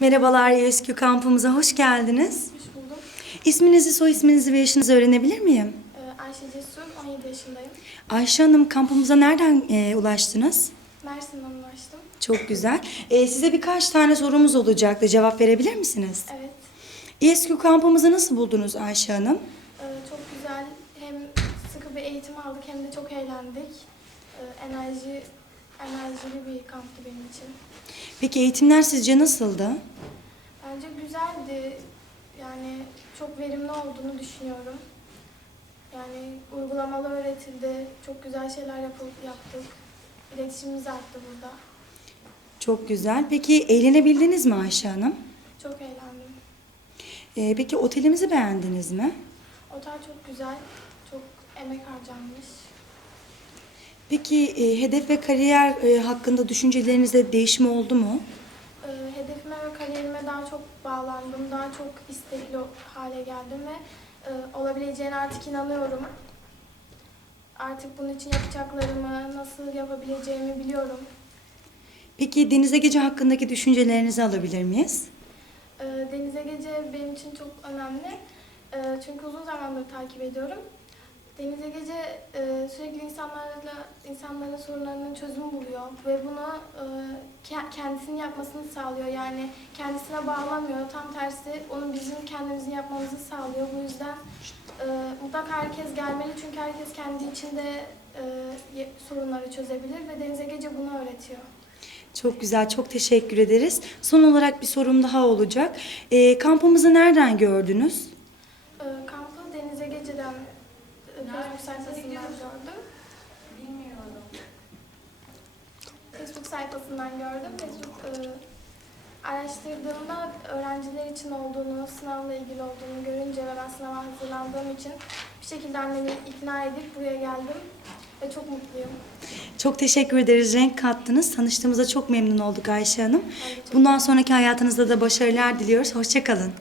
Merhabalar YSQ kampımıza hoş geldiniz. Hoş buldum. İsminizi, soy isminizi ve yaşınızı öğrenebilir miyim? Ee, Ayşe Cesur, 17 yaşındayım. Ayşe Hanım kampımıza nereden e, ulaştınız? Mersin'den ulaştım. Çok güzel. E, size birkaç tane sorumuz olacaktı. Cevap verebilir misiniz? Evet, YSQ kampımızı nasıl buldunuz Ayşe Hanım? ee, çok güzel. Hem sıkı bir eğitim aldık hem de çok eğlendik. Ee, enerji, enerjili bir kamptı benim için. Peki eğitimler sizce nasıldı? Bence güzeldi. Yani çok verimli olduğunu düşünüyorum. Yani uygulamalar öğretildi. Çok güzel şeyler yapıp yaptık. İletişimimiz arttı burada. Çok güzel. Peki eğlenebildiniz mi Ayşe Hanım? Çok eğlendim. E, peki otelimizi beğendiniz mi? Otel çok güzel. Çok emek harcanmış. Peki e, hedef ve kariyer e, hakkında düşüncelerinizde değişim oldu mu? Ee, hedefime ve kariyerime daha çok bağlandım, daha çok istekli hale geldim ve e, olabileceğine artık inanıyorum. Artık bunun için yapacaklarımı, nasıl yapabileceğimi biliyorum. Peki Denize Gece hakkındaki düşüncelerinizi alabilir miyiz? Ee, Denize Gece benim için çok önemli. Ee, çünkü uzun zamandır takip ediyorum. Denize Gece e, sürekli insanlarla insanların sorunlarının çözüm buluyor ve bunu e, ke- kendisinin yapmasını sağlıyor. Yani kendisine bağlamıyor. Tam tersi onu bizim kendimizin yapmamızı sağlıyor. Bu yüzden e, mutlaka herkes gelmeli çünkü herkes kendi içinde e, sorunları çözebilir ve Denize Gece bunu öğretiyor. Çok güzel, çok teşekkür ederiz. Son olarak bir sorum daha olacak. E, kampımızı nereden gördünüz? E, kampı Denize Gece'den Facebook sayfasından gördüm. Facebook sayfasından gördüm. Facebook e, araştırdığımda öğrenciler için olduğunu, sınavla ilgili olduğunu görünce ve ben sınava hazırlandığım için bir şekilde annemi ikna edip buraya geldim ve çok mutluyum. Çok teşekkür ederiz. Renk kattınız. Tanıştığımıza çok memnun olduk Ayşe Hanım. Bundan sonraki hayatınızda da başarılar diliyoruz. Hoşçakalın.